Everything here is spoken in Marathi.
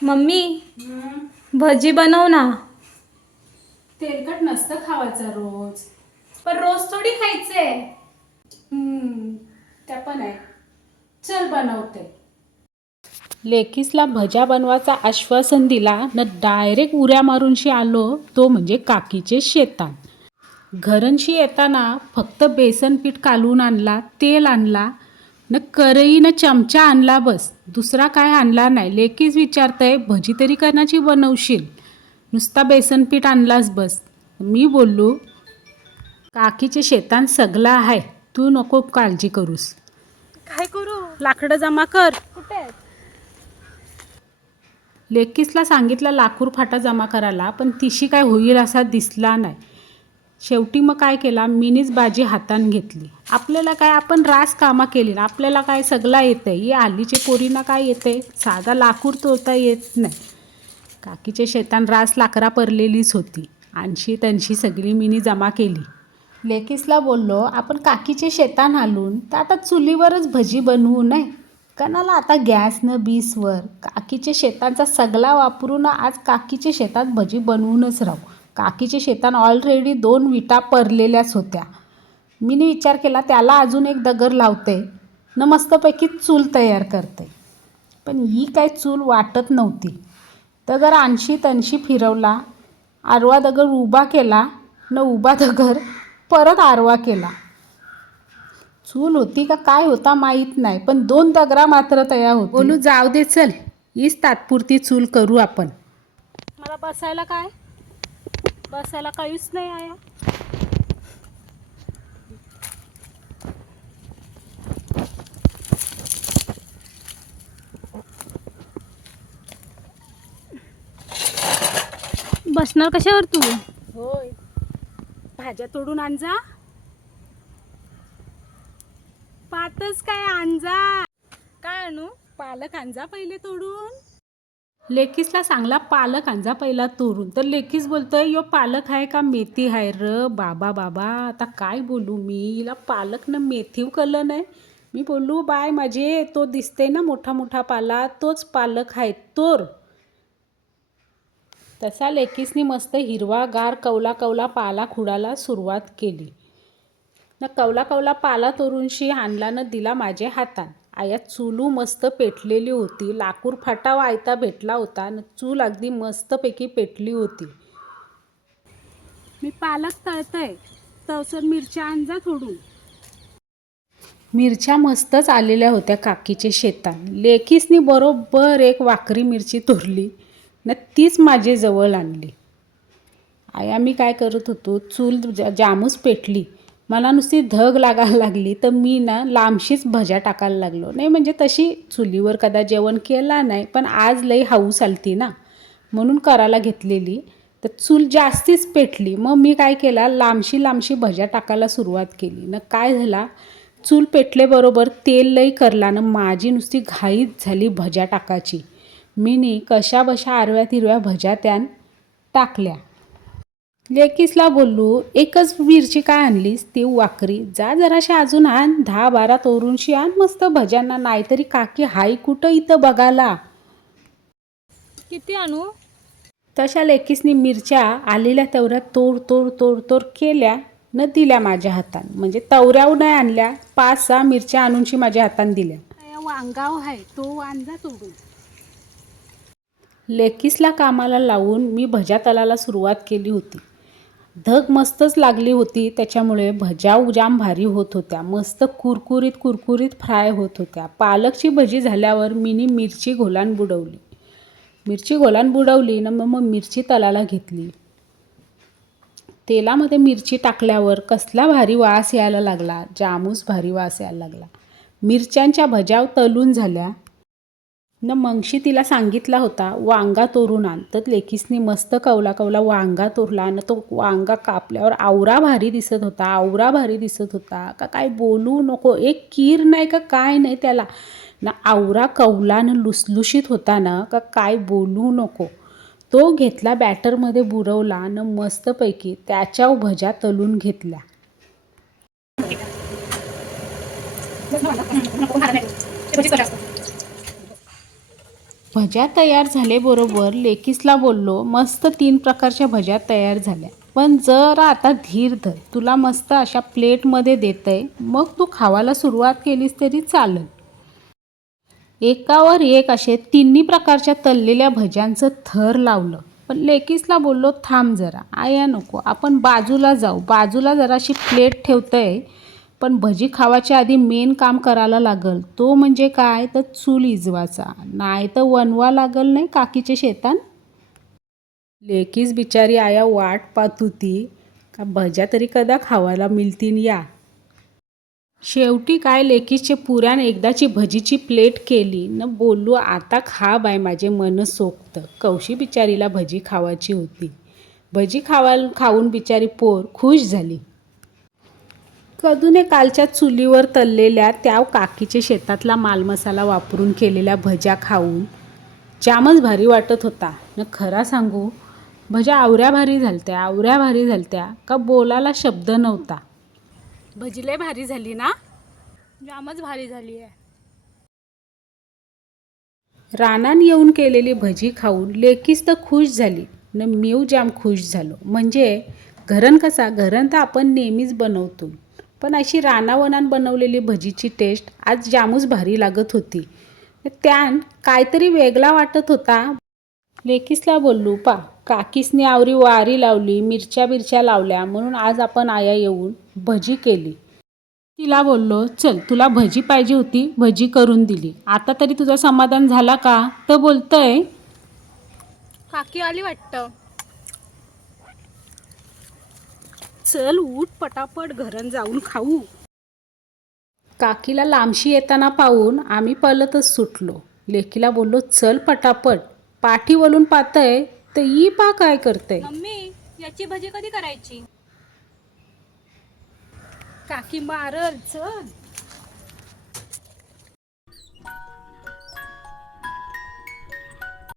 मम्मी भजी बनव ना. तेलकट नसतं खावायचं रोज. पण रोज थोडी खायचे हम्म, त्या पण आहे. चल बनवते. लेकीसला भजा बनवायचा आश्वासन दिला न डायरेक्ट उऱ्या मारूनशी आलो तो म्हणजे काकीचे शेतान घरनशी येताना फक्त बेसन पीठ कालवून आणला तेल आणला न करई न चमचा आणला बस. दुसरा काय आणला नाही. लेकीच विचारतंय भजी तरी कणाची बनवशील? नुसता बेसन पीठ आणलास बस. मी बोललो काकीचे शेतान सगला आहे. तू नको काळजी करूस. काय करू? लाकडं जमा कर. कुठे लेकीसला सांगितलं लाकूर फाटा जमा करायला पण तिशी काय होईल असा दिसला नाही. शेवटी मग काय केला? मिनीच बाजी हातान घेतली. आपल्याला काय? आपण रास कामा केली. ना आपल्याला काय? सगळा येतं आहे हल्लीचे पोरींना काय येते साधा लाकूर तोडता येत नाही. काकीच्या शेतान रास लाकरा परलेलीच होती. आणशी त्यांची सगळी मिनी जमा केली. लेकीसला बोललो आपण काकीचे शेतान हालून तर आता चुलीवरच भजी बनवू नये कणाला आता गॅस न बीसवर. काकीच्या शेतांचा सगळा वापरून आज काकीच्या शेतात भजी बनवूनच राहू. काकीच्या शेतान ऑलरेडी दोन विटा परलेल्याच होत्या. मीने विचार केला त्याला अजून एक दगर लावते. न मस्तपैकी चूल तयार करते. पण ही काय चूल वाटत नव्हती. दगर ऐंशी तनशी फिरवला. आरवा दगड उभा केला. न उभा दगर परत आरवा केला. चूल होती का काय होता माहीत नाही पण दोन दगरा मात्र तयार होती. बोलू जाऊ दे चल. हीच तात्पुरती चूल करू आपण. मला बसायला काय? बसायला काहीच नाही आया बसणार कशावर तू? होय. भाज्या तोडून आणजा. पातच काय आणजा. काय आणू? पालक आणजा पहिले तोडून. लेकीसला सांगला पालक आणजा पहिला तोरून. तर लेकीस बोलतोय यो पालक आहे का मेथी आहे र? बाबा बाबा आता काय बोलू मी? हिला पालक ना मेथी कलं नाही. मी बोलू बाय माझे तो दिसते ना मोठा मोठा पाला तोच पालक आहे तोर. तसा लेकीसनी मस्त हिरवा गार कवला कवला पाला खुडाला सुरुवात केली. न कवला कवला पाला तोरूनशी आणला न दिला माझ्या हातात. आया चुलू मस्त पेटलेली होती. लाकूर फाटावा आयता भेटला होता न चूल अगदी मस्तपैकी पेटली होती. मी पालक तळतय. तवसर मिरच्या आणजा थोडून. मिरच्या मस्तच आलेल्या होत्या काकीच्या शेतात. लेकीसनी बरोबर एक वाकरी मिरची तोरली न तीच माझे जवळ आणली. आया मी काय करत होतो? चूल जा जामूस पेटली. मला नुसती धग लागायला लागली तर मी ना लांबशीच भज्या टाकायला लागलो. नाही म्हणजे तशी चुलीवर कदा जेवण केला नाही पण आज लई हाऊस आलती ना. म्हणून करायला घेतलेली. तर चूल जास्तीच पेटली. मग मी काय केला लांबशी लांबशी भज्या टाकायला सुरुवात केली. न काय झाला चूल पेटल्याबरोबर तेल लई करला ना माझी नुसती घाईच झाली भज्या टाकायची. मी नी कशा बशा आरव्यात तिरव्या भज्या त्यान टाकल्या. लेकीसला बोललो एकच मिरची काय आणलीस? ती वाकरी. जा जराशी अजून आण. दहा बारा तोरूनशी आण. मस्त भज्यांना. नाहीतरी काकी हाय कुठं इथं बघायला. किती आणू? तशा लेकीसनी मिरच्या आलेल्या तवऱ्यात तोड तोड तोड तोड केल्या न दिल्या माझ्या हातान. म्हणजे तवऱ्यावर नाही आणल्या. पाच सहा मिरच्या आणूनशी माझ्या हातान दिल्या. वांगाव आहे. तो वांजा तोडून. लेकीसला कामाला लावून मी भज्या तलाला सुरुवात केली होती. धग मस्तच लागली होती. त्याच्यामुळे भज्या जाम भारी होत होत्या. मस्त कुरकुरीत कुरकुरीत फ्राय होत होत्या. पालकची भजी झाल्यावर मीनी मिरची घोलान बुडवली. मिरची घोलान बुडवली ना मग मग मिरची तलाला घेतली. तेलामध्ये मिरची टाकल्यावर कसला भारी वास यायला लागला. जामूस भारी वास यायला लागला. मिरच्यांच्या भज्या तलून झाल्या. न मंगशी तिला सांगितला होता वांगा तोरून आण तर लेकीसनी मस्त कवला कवला वांगा तोरला न तो वांगा कापल्यावर आवरा भारी दिसत होता आवरा भारी दिसत होता का काय बोलू नको एक कीर नाही का काय नाही त्याला ना आवरा कवला न लुसलुशीत होता ना का काय बोलू नको तो घेतला बॅटरमध्ये बुरवला न मस्तपैकी त्याच्या भज्या तलून घेतल्या भज्या तयार झाल्याबरोबर लेकीसला बोललो मस्त तीन प्रकारच्या भज्या तयार झाल्या. पण जरा आता धीर धर. तुला मस्त अशा प्लेटमध्ये देतंय. मग तू खावायला सुरुवात केलीस तरी चालेल. एकावर एक असे तिन्ही प्रकारच्या तललेल्या भज्यांचं थर लावलं. पण लेकीसला बोललो थांब जरा. आया नको. आपण बाजूला जाऊ. बाजूला जराशी प्लेट ठेवतंय. पण भजी खावाच्या आधी मेन काम करायला लागल. तो म्हणजे काय? तर चूल इजवाचा नाही तर वनवा लागल नाही काकीच्या शेतान लेकीच बिचारी आया वाट पाहत होती. का भज्या तरी कदा खावायला मिळतीन या? शेवटी काय लेकीचे पुऱ्यान एकदाची भजीची प्लेट केली. न बोलू आता खा बाय माझे मन सोकतं. कवशी बिचारीला भजी खावायची होती? भजी खावा खाऊन बिचारी पोर खुश झाली. कदूने कालच्या चुलीवर तळलेल्या त्या काकीच्या शेतातला मालमसाला वापरून केलेल्या भज्या खाऊन जामच भारी वाटत होता. न खरा सांगू भज्या आवऱ्या भारी झालत्या आवऱ्या भारी झालत्या का बोलायला शब्द नव्हता. भजी लय भारी झाली ना? जामच भारी झाली आहे. रानान येऊन केलेली भजी खाऊन लेकीच तर खुश झाली. न मीव जाम खुश झालो. म्हणजे घरण कसा? घरण तर आपण नेहमीच बनवतो. पण अशी रानावनान बनवलेली भजीची टेस्ट आज जामूच भारी लागत होती. त्यान काहीतरी वेगळा वाटत होता. लेकीसला बोललो पा काकीसने आवरी वारी लावली मिरच्या बिरच्या लावल्या म्हणून आज आपण आया येऊन भजी केली. तिला बोललो चल तुला भजी पाहिजे होती भजी करून दिली. आता तरी तुझं समाधान झाला का? तर बोलतंय. काकी आली वाटतं. चल उठ पटापट घरन जाऊन खाऊ. काकीला लांबशी येताना पाहून आम्ही पळतच सुटलो. लेकीला बोललो चल पटापट. पाठी वळून पाहतय तर ई पा काय करते मम्मी याची भजी कधी करायची? काकी मारल चल.